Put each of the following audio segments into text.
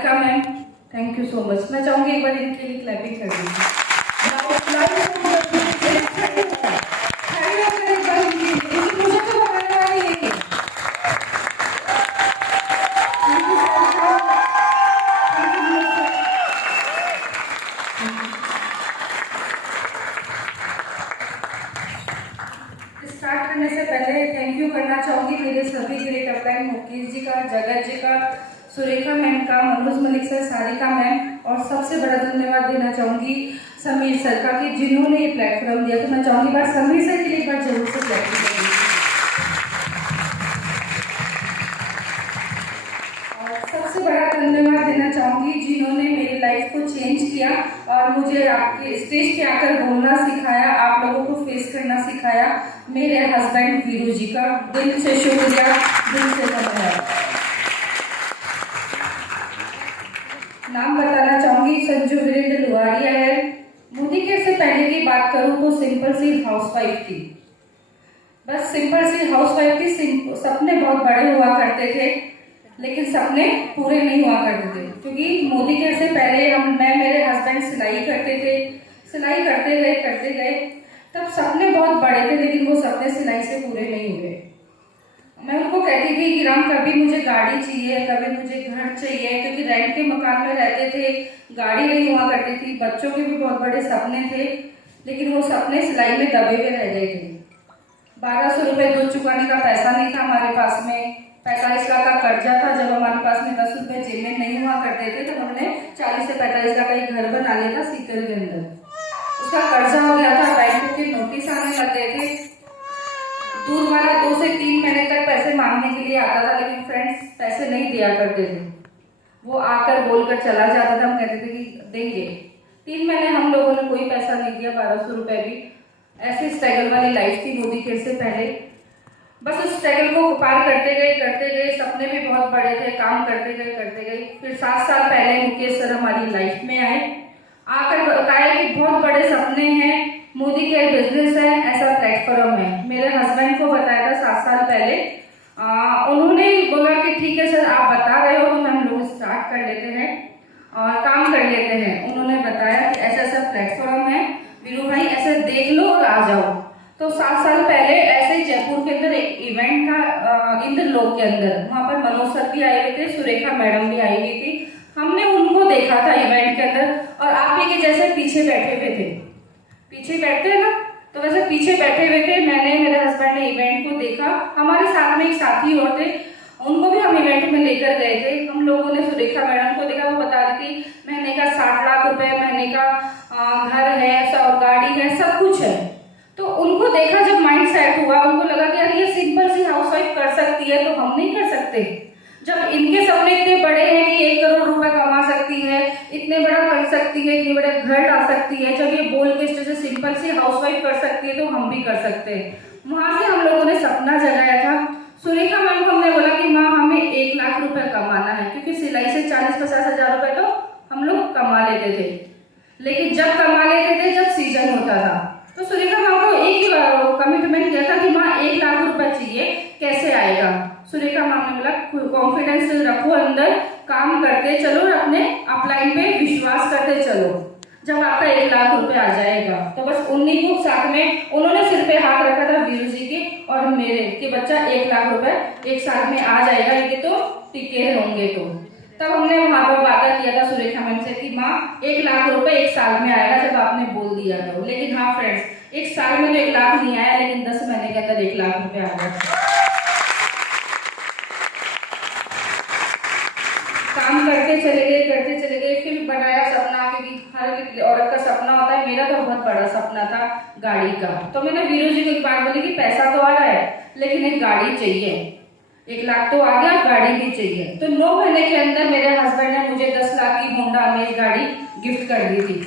Sarika ma'am, thank you so much. मैं चाहूंगी एक बार इनके लिए क्लैपिंग कर दीजिए। स्टार्ट करने से पहले थैंक यू करना चाहूंगी मेरे सभी ग्रेट अपलाइन, मुकेश जी का, जगत जी का, सुरेखा मैम का, मनोज मलिक सर, सारिका मैम, और सबसे बड़ा धन्यवाद देना चाहूंगी समीर सर का कि जिन्होंने ये प्लेटफॉर्म दिया। तो मैं चाहूंगी बार समीर सर के लिए एक बार जरूर से क्लैपिंग करेंगे। और सबसे बड़ा धन्यवाद देना चाहूंगी जिन्होंने मेरी लाइफ को चेंज किया और मुझे आपके स्टेज पे आकर बोलना सिखाया, आप लोगों को फेस करना सिखाया, मेरे हस्बैंड वीरू जी का दिल से शुक्रिया, दिल से धन्यवाद। नाम बताना चाहूंगी संजू वीरेंद्र लुहारिया है। मोदी केयर से पहले की बात करूं तो सिंपल सी हाउसवाइफ थी, बस सिंपल सी हाउसवाइफ थी। सपने बहुत बड़े हुआ करते थे लेकिन सपने पूरे नहीं हुआ करते थे, क्योंकि मोदी केयर से पहले मैं मेरे हस्बैंड सिलाई करते थे, सिलाई करते गए तब सपने बहुत बड़े थे लेकिन वो सपने सिलाई से पूरे नहीं हुए। मैं उनको कहती थी कि राम कभी मुझे गाड़ी चाहिए, कभी मुझे घर चाहिए, क्योंकि रेंट के मकान में रहते थे, गाड़ी नहीं हुआ करती थी, बच्चों के भी बहुत बड़े सपने थे लेकिन वो सपने सिलाई में दबे हुए रह गए थे। 1200 रुपये दूध चुकाने का पैसा नहीं था हमारे पास में, 45 लाख का कर्जा था। जब हमारे पास में 10 रुपये जेब में नहीं हुआ करते थे तो हमने 40 से 45 लाख का एक घर बना लिया था सीकर के अंदर। उसका कर्जा हो गया था, बैंक के नोटिस आने लग गए थे, दूध वाला 2 से 3 महीने तक पैसे मांगने के लिए आता था लेकिन फ्रेंड्स पैसे नहीं दिया करते थे, वो आकर बोलकर चला जाता था, हम कहते थे कि देंगे। 3 महीने हम लोगों ने कोई पैसा नहीं दिया, 1200 रुपये भी। ऐसी स्ट्रगल वाली लाइफ थी मोदी केयर से पहले। बस उस स्ट्रगल को पार करते गए, सपने भी बहुत बड़े थे, काम करते गए। फिर 7 साल पहले मुकेश सर हमारी लाइफ में आए, आकर बताया कि बहुत बड़े सपने हैं, मोदी केयर बिजनेस है, ऐसा प्लेटफॉर्म है। मेरे हस्बैंड को बताया था 7 साल पहले, उन्होंने बोला कि ठीक है सर आप बता रहे हो तो हम लोग स्टार्ट कर लेते हैं और काम कर लेते हैं। उन्होंने बताया कि ऐसा ऐसा प्लेटफॉर्म है वीरू भाई, ऐसे देख लो और आ जाओ। तो 7 साल पहले ऐसे ही जयपुर के अंदर एक इवेंट था इंद्रलोक के अंदर, वहाँ पर मनोज सर भी आए हुए थे, सुरेखा मैडम भी आई हुई थी। हमने उनको देखा था इवेंट के अंदर और आप ही के जैसे पीछे बैठे हुए थे, पीछे बैठते हैं ना, तो वैसे पीछे बैठे हुए थे। मैंने, मेरे हस्बैंड ने इवेंट को देखा, हमारे साथ में एक साथी और थे, उनको भी हम इवेंट में लेकर गए थे। हम लोगों ने सुरेखा मैडम को देखा, वो बता रही थी महीने का 60 लाख रुपए, महीने का घर है और गाड़ी है, सब कुछ है। तो उनको देखा, जब माइंड सेट हुआ, उनको लगा कि यार ये सिंपल सी हाउसवाइफ कर सकती है तो हम नहीं कर सकते। जब इनके सपने इतने बड़े हैं कि 1 करोड़ रुपए कमा सकती है, इतने बड़ा कर सकती है, इतने बड़े घर ला सकती है, जब ये बोल के जैसे सिंपल सी हाउसवाइफ कर सकती है तो हम भी कर सकते हैं। वहां से हम लोगों ने सपना जगाया था। सुरेखा मैम को हमने बोला कि माँ हमें 1 लाख रुपए कमाना है, क्योंकि सिलाई से 40-50 हजार रुपए तो हम लोग कमा लेते थे, लेकिन जब कमा लेते थे जब सीजन होता था। तो सुरेखा मैम को एक ही कमिटमेंट किया था कि माँ 1 लाख रुपए चाहिए, कैसे आएगा। सुरेखा मैम ने बोला कॉन्फिडेंस रखो अंदर, काम करते चलो, अपने अपलाइन पे विश्वास करते चलो, जब आपका 1 लाख रुपए आ जाएगा। तो बस उन्हीं को साथ में उन्होंने सिर पे हाथ रखा था वीरू जी के और मेरे, कि बच्चा 1 लाख रुपए 1 साल में आ जाएगा, ये तो टिके होंगे। तो तब हमने वहां पर वादा किया था सुरेखा मैम से कि माँ 1 लाख रुपए 1 साल में आएगा, जब आपने बोल दिया था। लेकिन हाँ फ्रेंड्स, 1 साल में तो 1 लाख नहीं आया, लेकिन 10 महीने के अंदर 1 लाख रुपए आ गया। काम करते चले गए, फिर बनाया सपना, क्योंकि हर औरत का सपना होता है। मेरा तो बहुत बड़ा सपना था गाड़ी का। तो मैंने वीरू जी को एक बात बोली कि पैसा तो आ रहा है लेकिन एक गाड़ी चाहिए, 1 लाख तो आ गया, गाड़ी भी चाहिए। तो 9 महीने के अंदर मेरे हस्बैंड ने मुझे 10 लाख की होंडा अमेज गाड़ी गिफ्ट कर दी थी।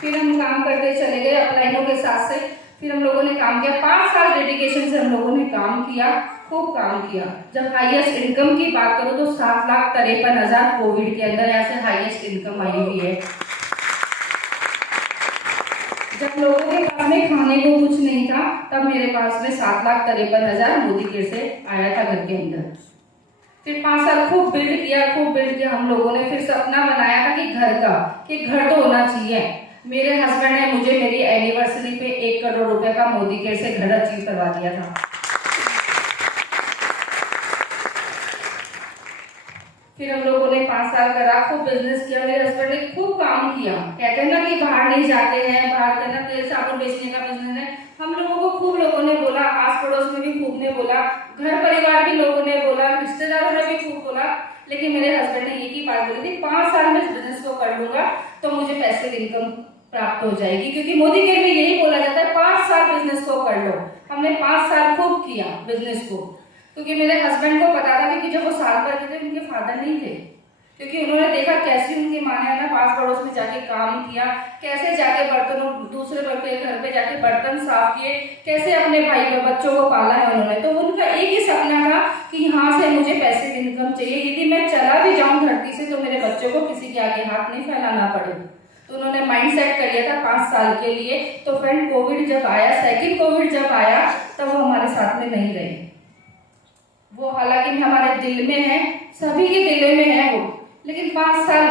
फिर हम काम करते चले गए अपलाइनों के साथ से, फिर हम लोगों ने काम किया, 5 साल डेडिकेशन से हम लोगों ने काम किया, खूब काम किया। जब हाईएस्ट इनकम की बात करूं तो 7,53,000 कोविड के अंदर ऐसे हाईएस्ट इनकम आई हुई है। जब लोगों के पास में खाने को कुछ नहीं था तब मेरे पास में 7,53,000 मोदी केयर से आया था घर के अंदर। फिर 5 साल खूब बिल्ड किया हम लोगों ने। फिर सपना बनाया था कि घर का, कि घर तो होना चाहिए। मेरे हस्बैंड ने मुझे मेरी एनिवर्सरी पे 1 करोड़ रुपए का मोदी केयर से घर अचीव करवा दिया था। फिर हम लोगों ने 5 साल करा, खूब बिजनेस किया। मेरे हस्बैंड ने खूब काम किया। कहते हैं ना कि बाहर नहीं जाते हैं, बाहर करना तेल साबुन बेचने का बिजनेस है। हम लोगों को खूब लोगों ने बोला, आस पड़ोस में भी खूब ने बोला, घर परिवार भी लोगों ने बोला, रिश्तेदारों ने भी खूब बोला। लेकिन मेरे हस्बैंड ने एक ही बात बोली थी, 5 साल में इस बिजनेस को कर लूंगा तो मुझे पैसे इनकम प्राप्त हो जाएगी। क्योंकि मोदी केयर में यही बोला जाता है, 5 साल बिजनेस को कर लो। हमने 5 साल खूब किया बिजनेस को, क्योंकि मेरे हस्बैंड को पता था कि जब वो साल भर के थे, उनके फादर नहीं थे। क्योंकि उन्होंने देखा कैसे उनकी माँ ने ना पास पड़ोस में जाके काम किया, कैसे जाके बर्तनों दूसरे के घर पे जाके बर्तन साफ किए, कैसे अपने भाई को बच्चों को पाला है उन्होंने। तो उनका एक ही सपना था कि यहाँ से मुझे पैसे इनकम चाहिए, यदि मैं चला भी जाऊं धरती से तो मेरे बच्चों को किसी के आगे हाथ नहीं फैलाना पड़े। तो उन्होंने माइंड सेट कर लिया था 5 साल के लिए। तो फ्रेंड कोविड जब आया, सेकेंड कोविड जब आया, तब वो हमारे साथ में नहीं रहे। वो हालांकि हमारे दिल में है, सभी के दिल में है वो, लेकिन 5 साल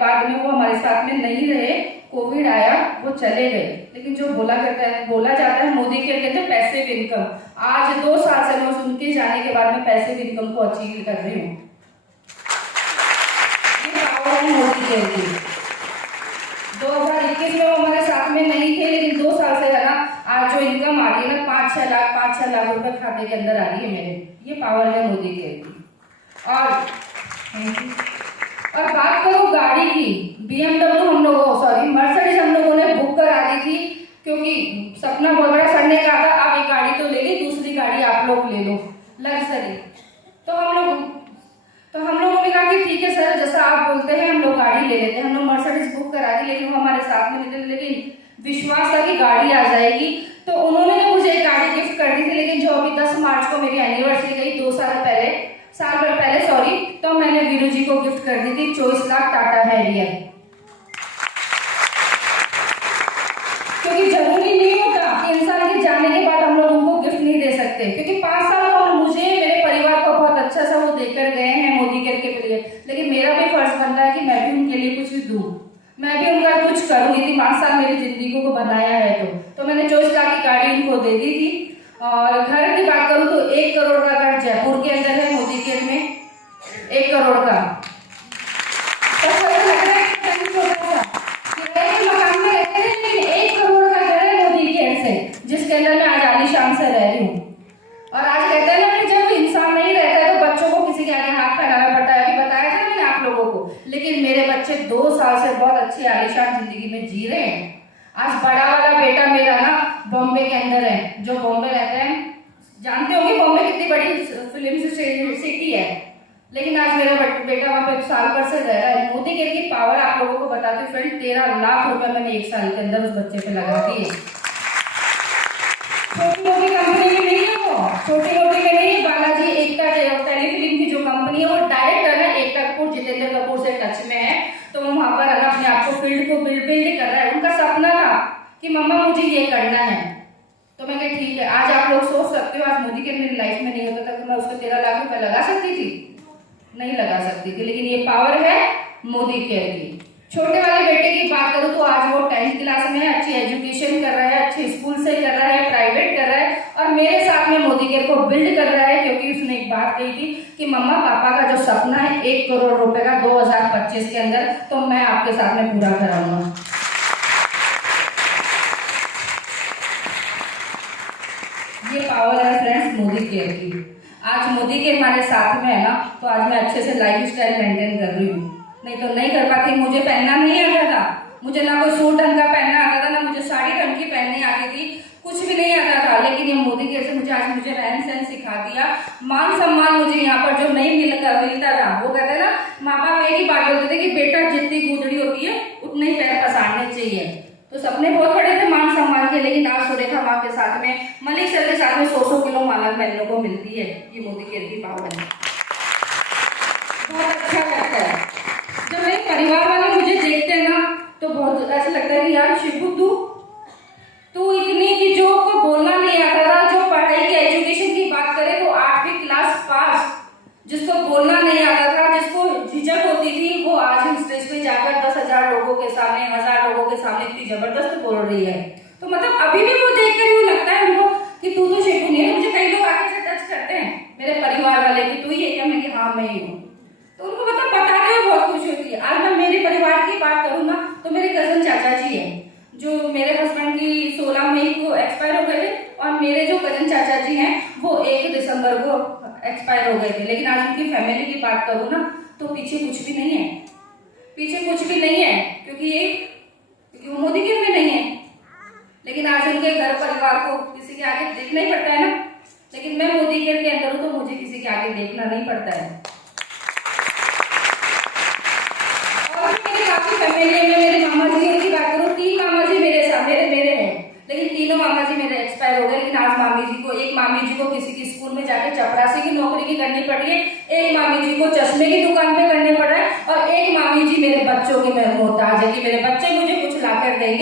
बाद में वो हमारे साथ में नहीं रहे। कोविड आया, वो चले गए। लेकिन जो बोला जाता है मोदी के कहते हैं पैसिव इनकम। आज 2 साल से मैं उनके जाने के बाद में पैसिव इनकम को अचीव कर रही हूँ। ये पावर है मोदी के की। 2021 में वो हमारे साथ में नहीं थे, लेकिन 2 साल से है ना, आज जो इनकम आ रही है ना 5-6 लाख रुपए खाते के अंदर आ रही है मेरे। ये पावर है मोदी के की। और बात करूं गाड़ी की, BMW हम लोगों मर्सिडीज हम लोगों ने बुक करा दी थी। क्योंकि सपना बहुत बड़ा, सर ने कहा था आप एक गाड़ी तो ले ली, दूसरी गाड़ी आप लोग ले लो लग्जरी। तो हम लोगों ने कहा कि ठीक है सर, जैसा आप बोलते हैं हम लोग गाड़ी ले लेते हैं। हम लोग मर्सिडीज बुक करा दी, लेकिन वो हमारे साथ में नहीं थे। लेकिन विश्वास था कि गाड़ी आ जाएगी, तो उन्होंने मुझे एक गाड़ी गिफ्ट कर दी थी। लेकिन जो अभी 10 मार्च को मेरी एनिवर्सरी गई, 2 साल भर पहले सॉरी, तो मैंने वीरू जी को गिफ्ट कर दी थी 24 लाख टाटा हैरियर। क्योंकि जरूरी नहीं होता कि इंसान के जाने के बाद हम लोग उनको गिफ्ट नहीं दे सकते। क्योंकि 5 साल तो मुझे मेरे परिवार को बहुत अच्छा सा वो देकर गए हैं मोदी केयर के लिए। लेकिन मेरा भी फर्ज बनता है कि मैं भी उनके लिए कुछ भी दूं, मैं भी उनका कुछ करूँ। यदि 5 साल मेरी जिंदगी को बनाया है तो मैंने 24 लाख की गाड़ी उनको दे दी थी। और घर की बात करूं तो 1 करोड़ का घर जयपुर के अंदर है मोदी केयर में, 1 करोड़ का। तो लग रहा है मकान में रहते हैं, लेकिन 1 करोड़ का घर है मोदी केयर से, जिसके अंदर मैं आज आलीशान से रह रही हूँ। और आज कहते हैं ना कि जब इंसान नहीं रहता है तो बच्चों को किसी के आगे हाथ फैलाना पड़ता है। अभी बताया था मैंने आप लोगों को। लेकिन मेरे बच्चे 2 साल से बहुत अच्छी आलीशान जिंदगी में जी रहे हैं। आज बड़ा वाला बेटा मेरा ना बॉम्बे के अंदर है, जो बॉम्बे रहते हैं, जानते होंगे बॉम्बे कितनी बड़ी फिल्म सिटी है। लेकिन आज मेरा बेटा वहां पे साल भर से रह रहा है। मोदी केयर की पावर आप लोगों को बताती हूँ फ्रेंड, 13 लाख रुपए मैंने 1 साल के अंदर उस बच्चे पे लगा दिए। छोटी मोटी कंपनी में नहीं है वो, छोटी मोटी में नहीं है। बालाजी एकता टेलीफिल्म की जो कंपनी है, वो डायरेक्ट है एकता कपूर, जितेंद्र कपूर से टच में है। तो वो वहां पर अपने आप को फील्ड को बिल्ड कर रहा है। उनका सपना था कि मम्मा मुझे ये करना है। तो मैं कही ठीक है। आज आप लोग सोच सकते हो, आज मोदी केयर मेरी लाइफ में नहीं होता था तो मैं उसको 13 लाख रुपए लगा सकती थी? नहीं लगा सकती थी। लेकिन ये पावर है मोदी केयर की। छोटे वाले बेटे की बात करूं तो आज वो 10th क्लास में है, अच्छी एजुकेशन कर रहा है, अच्छे स्कूल से कर रहा है, प्राइवेट कर रहा है, और मेरे साथ में मोदी केयर को बिल्ड कर रहा है। क्योंकि उसने एक बात कही थी कि मम्मा पापा का जो सपना है 1 करोड़ रुपए का 2025 के अंदर, तो मैं आपके साथ में पूरा कराऊंगा। ये पावर है फ्रेंड्स मोदी केयर की। आज मोदी केयर हमारे साथ में है ना, तो आज मैं अच्छे से लाइफ स्टाइल मेंटेन कर रही हूँ। नहीं तो नहीं कर पाती। मुझे पहनना नहीं आता था, मुझे ना कोई सूट ढंग का पहनना आता था, ना मुझे साड़ी ढंग की पहननी आती थी, कुछ भी नहीं आता था। लेकिन ये मोदी केयर से मुझे रहन सहन सिखा दिया। मान सम्मान मुझे यहाँ पर जो नहीं मिलता था, वो कहते हैं ना, माँ बाप एक ही बात बोलते थे कि बेटा जितनी गुदड़ी होती है उतने ही पैर पसारने चाहिए। तो सपने बहुत बड़े थे मान सम्मान के। लेकिन आज सुरेखा माँ के साथ में, मलिक सर के साथ में 100 किलो माला बहनों को मिलती है। ये मोदी केयर की पावर है। बहुत अच्छा लगता है जब मेरे परिवार वाले मुझे देखते हैं ना, तो बहुत ऐसा लगता है कि यार शिबू तू इतनी की जो को बोलना नहीं आता था, जो पढ़ाई की एजुकेशन की बात करे तो 8वीं क्लास पास, जिस जबरदस्त बोल रही है। तो मतलब अभी भी वो देखकर यूँ लगता है उनको कि तू तो शेखू नहीं है। मुझे कई लोग आगे से टच करते हैं मेरे परिवार वाले कि तू ही है क्या, मैं कि हाँ मैं ही हूँ। तो उनको मतलब बताते हुए बहुत खुशी होती है। आज मैं मेरे परिवार की बात करूँ ना तो मेरे कजन चाचा जी है जो मेरे हस्बैंड की 16 मई को एक्सपायर हो गए थे, और मेरे जो कजन चाचा जी हैं वो 1 दिसंबर को एक्सपायर हो गए थे। लेकिन आज उनकी फैमिली की बात करूँ ना तो पीछे कुछ भी नहीं है, पीछे कुछ भी नहीं है, क्योंकि वो मोदी के में नहीं है। लेकिन आज उनके घर परिवार को किसी के आगे देखना ही पड़ता है ना। लेकिन मैं मोदी के अंदर हूँ तो मुझे किसी के आगे देखना नहीं पड़ता है। और मेरे काफी फैमिली में मेरे मामा जी की बात करूँ, 3 मामा जी मेरे साथ मेरे हैं, लेकिन तीनों मामा जी मेरे एक्सपायर हो गए। लेकिन आज मामी जी को, एक मामी जी को किसी की स्कूल में जाके चपरासी की नौकरी की करनी पड़ रही है, एक मामी जी को चश्मे की दुकान पे करने पड़ रहा है, और एक मामी जी मेरे बच्चों की मैं मोहताज है कि मेरे बच्चे मुझे कुछ लाकर देंगे।